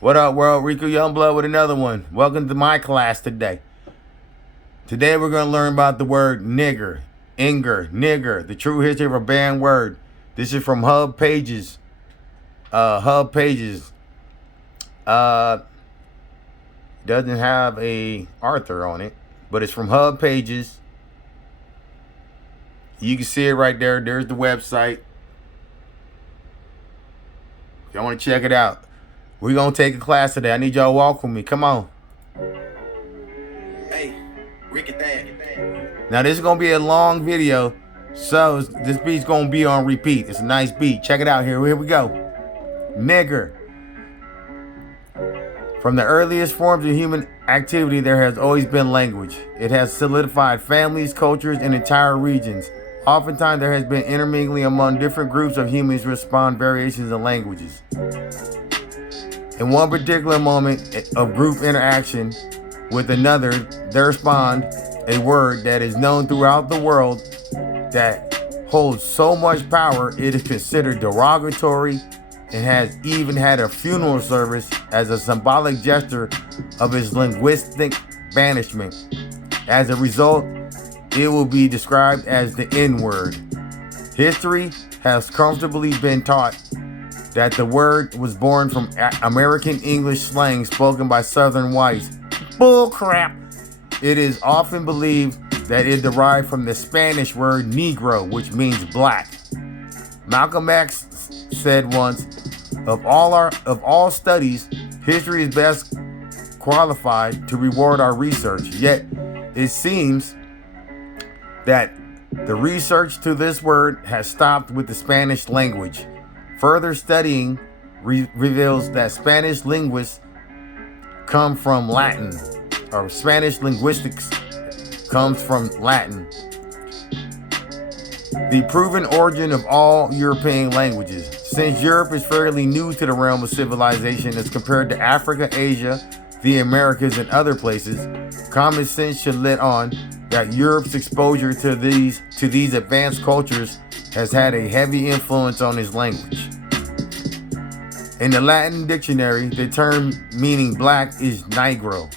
What up, world? Rico Youngblood with another one. Welcome to my class today. Today we're going to learn about the word nigger, nigger, the true history of a banned word. This is from Hub Pages. Doesn't have a author on it, but it's from Hub Pages. You can see it right there. There's the website. If y'all want to check it out. We're going to take a class today. I need y'all to walk with me. Come on. Hey, Ric And Thadeus. Now, this is going to be a long video, so this beat's going to be on repeat. It's a nice beat. Check it out here. Here we go. Nigger. From the earliest forms of human activity, there has always been language. It has solidified families, cultures, and entire regions. Oftentimes, there has been intermingling among different groups of humans to respond variations of languages. In one particular moment of group interaction with another, there spawned a word that is known throughout the world that holds so much power it is considered derogatory and has even had a funeral service as a symbolic gesture of its linguistic banishment. As a result, it will be described as the N-word. History has comfortably been taught that the word was born from American English slang spoken by Southern whites. Bull crap! It is often believed that it derived from the Spanish word negro, which means black. Malcolm X said once, of all studies, history is best qualified to reward our research. Yet, it seems that the research to this word has stopped with the Spanish language. Further studying reveals that Spanish linguists come from Latin, or Spanish linguistics comes from Latin, the proven origin of all European languages. Since Europe is fairly new to the realm of civilization as compared to Africa, Asia, the Americas, and other places, common sense should let on that Europe's exposure to these advanced cultures has had a heavy influence on his language. In the Latin dictionary, the term meaning black is negro.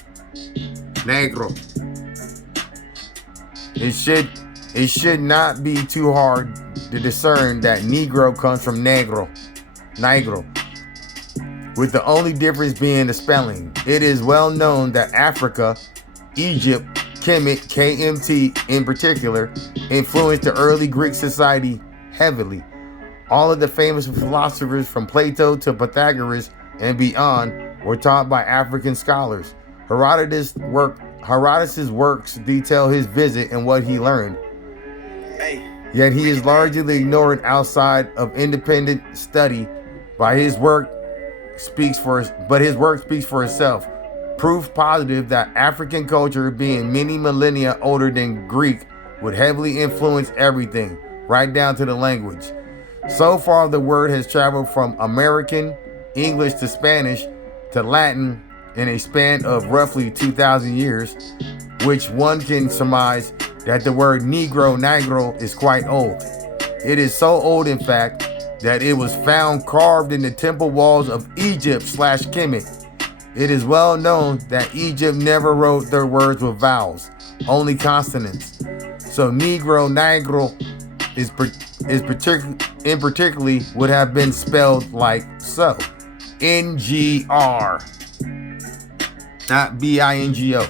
Negro. It should not be too hard to discern that negro comes from negro. Negro. With the only difference being the spelling. It is well known that Africa, Egypt, Kemet, KMT in particular, influenced the early Greek society heavily. All of the famous philosophers from Plato to Pythagoras and beyond were taught by African scholars. Herodotus' works detail his visit and what he learned. Yet he is largely ignored outside of independent study. His work speaks for itself. Proof positive that African culture, being many millennia older than Greek, would heavily influence everything, right down to the language. So far, the word has traveled from American English to Spanish to Latin in a span of roughly 2,000 years, which one can surmise that the word negro is quite old. It is so old, in fact, that it was found carved in the temple walls of Egypt/Kemet. It is well known that Egypt never wrote their words with vowels, only consonants. So negro particularly would have been spelled like so. NGR. Not BINGO.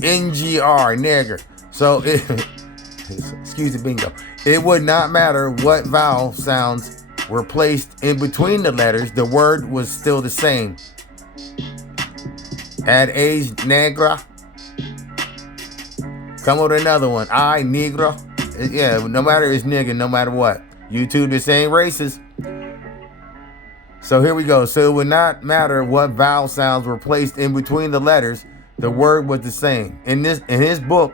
NGR, nigger. So excuse the bingo. It would not matter what vowel sounds were placed in between the letters, the word was still the same. Add age negra. Come with another one. I negro. Yeah, no matter it's nigga, no matter what. YouTube is saying racist. So here we go. So it would not matter what vowel sounds were placed in between the letters, the word was the same. In his book,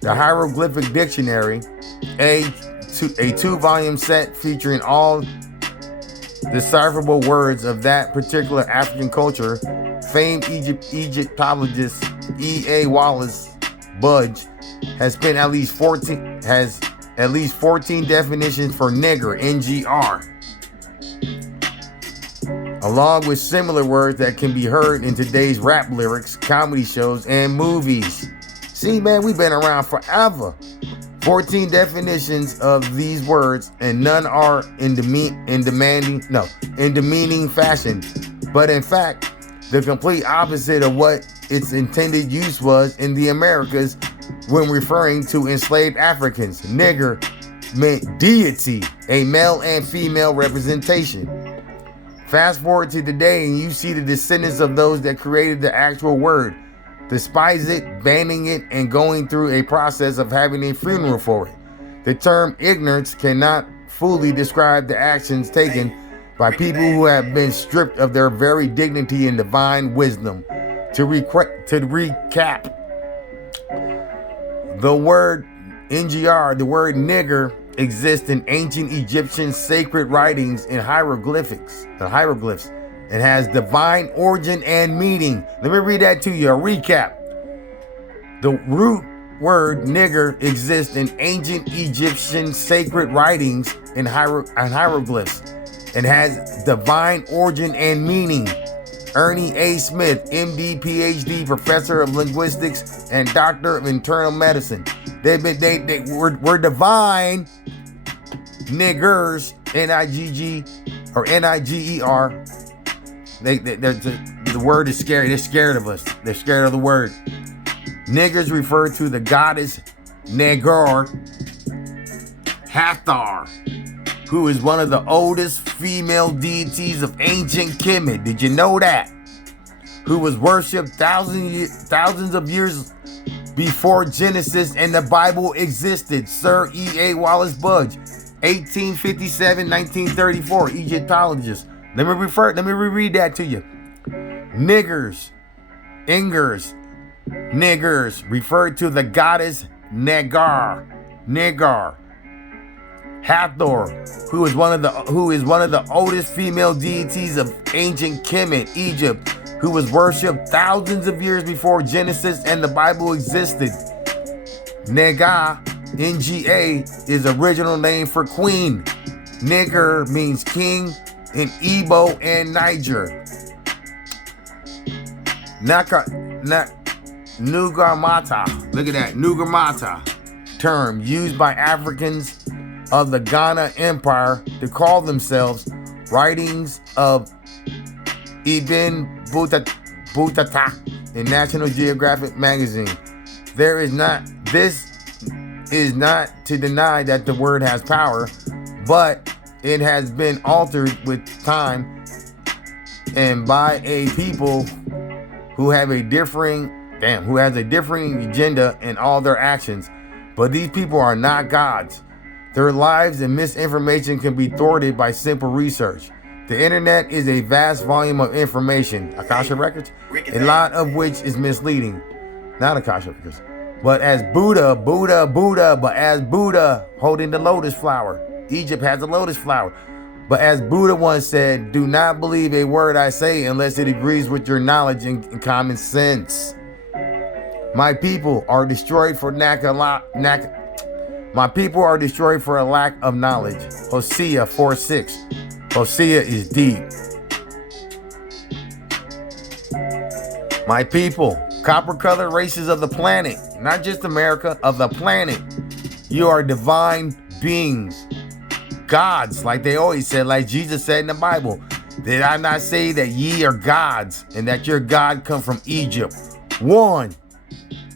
The Hieroglyphic Dictionary, a 2-volume set featuring all decipherable words of that particular African culture, famed Egyptologist E.A. Wallace Budge has at least 14 definitions for nigger, NGR. A along with similar words that can be heard in today's rap lyrics, comedy shows, and movies. See, man, we've been around forever. 14 definitions of these words, and none are in demeaning fashion, but in fact, the complete opposite of what its intended use was in the Americas when referring to enslaved Africans. Nigger meant deity, a male and female representation. Fast forward to today and you see the descendants of those that created the actual word, despise it, banning it, and going through a process of having a funeral for it. The term ignorance cannot fully describe the actions taken by people who have been stripped of their very dignity and divine wisdom. To recap, the word NGR, the word nigger, exists in ancient Egyptian sacred writings and hieroglyphs. It has divine origin and meaning. Let me read that to you, a recap. The root word nigger exists in ancient Egyptian sacred writings and hieroglyphs. It has divine origin and meaning. Ernie A. Smith, MD, PhD, professor of linguistics, and doctor of internal medicine. We're divine niggers, N-I-G-G or N-I-G-E-R. The word is scary. They're scared of us. They're scared of the word. Niggers refer to the goddess Negar Hathor, who is one of the oldest female deities of ancient Kemet. Did you know that? Who was worshipped thousands of years before Genesis and the Bible existed. Sir E.A. Wallace Budge, 1857-1934, Egyptologist. Let me reread that to you. Niggers refer to the goddess Negar Hathor, who is one of the oldest female deities of ancient Kemet, Egypt, who was worshipped thousands of years before Genesis and the Bible existed. Nega, N-G-A, is original name for queen. Nigger means king in Igbo and Niger. Nugamata, look at that, Nugamata, term used by Africans of the Ghana Empire to call themselves writings of Ibn Battuta in National Geographic magazine. This is not to deny that the word has power, but it has been altered with time and by a people who has a differing agenda in all their actions. But these people are not gods. Their lives and misinformation can be thwarted by simple research. The internet is a vast volume of information, Akasha Records, a lot of which is misleading. Not Akasha Records. But as Buddha holding the lotus flower. Egypt has a lotus flower. But as Buddha once said, do not believe a word I say unless it agrees with your knowledge and common sense. My people are destroyed for a lack of knowledge. Hosea 4:6. Hosea is deep. My people, copper-colored races of the planet, not just America, of the planet. You are divine beings. Gods, like they always said, like Jesus said in the Bible. Did I not say that ye are gods and that your God come from Egypt? 1.